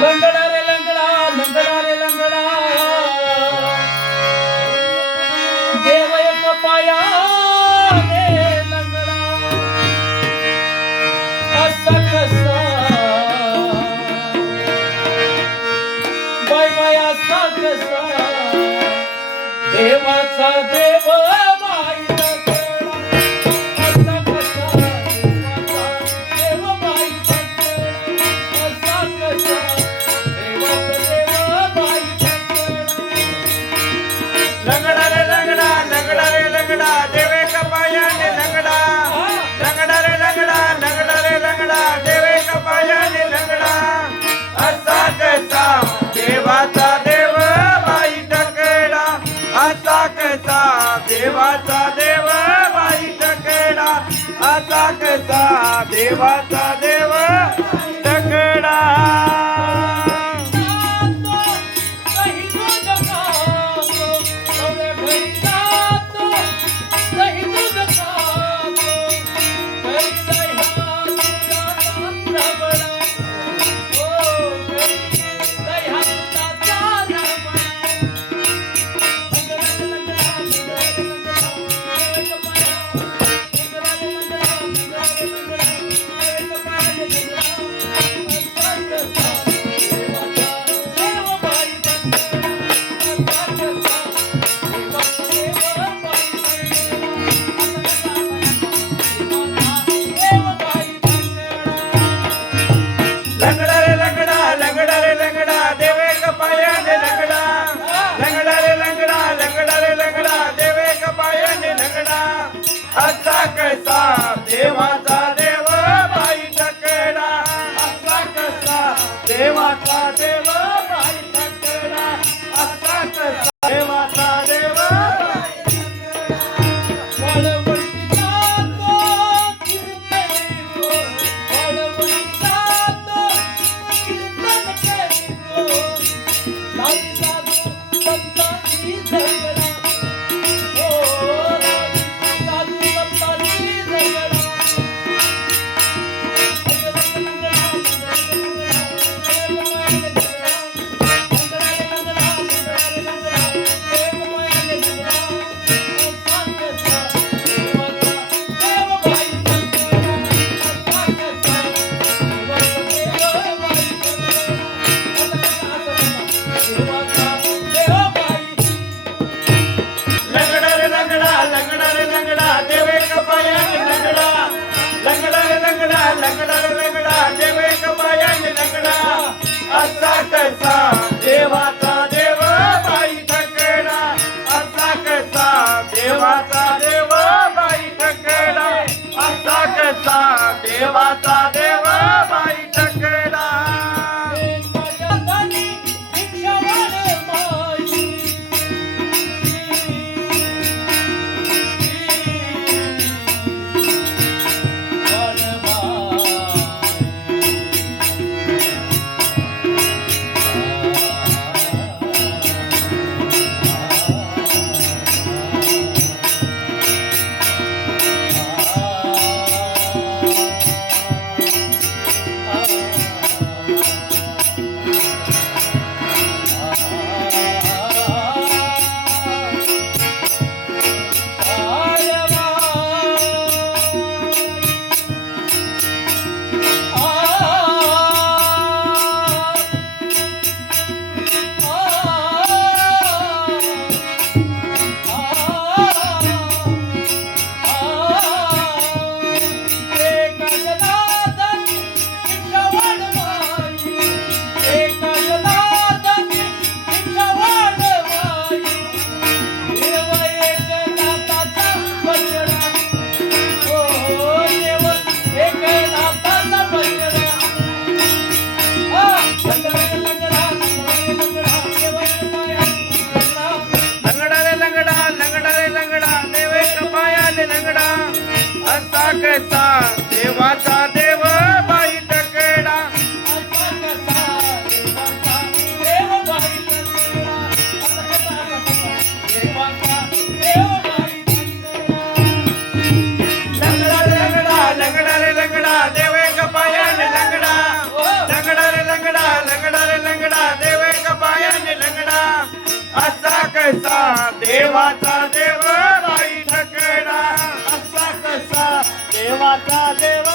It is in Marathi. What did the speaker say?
लंगडा रे लंगडा, लंगडा रे लंगडा, देव एक पायाने लंगडा, असा कसा बाय बाय असा कसा देवाचा देव बाई लंगडा, असा कसा देवाचा देव बाई लंगडा, असा कसा लंगडा रे लंगडा, लंगडा रे लंगडा, देवे कपायाने लंगडा. लंगडा रे लंगडा, लंगडा रे लंगडा, देवे कपायाने लंगडा. असा कसा देवाचा देव बाई टकडा, असा कसा देवाचा देव बाई टकडा, असा कसा देवाचा देव टकडा. लंगडा रे लंगडा, लंगडा रे लंगडा, देवे कपायाने लंगडा. लंगडा रे लंगडा, लंगडा रे लंगडा, देवे कपायाने लंगडा. असा कसा देवाचा देव बाई टकडा, असा कसा देवाचा देव बाई टकडा, असा कसा देवाचा देव कसा देवाचा देव बाई ठकडा असा कसा देवाचा देव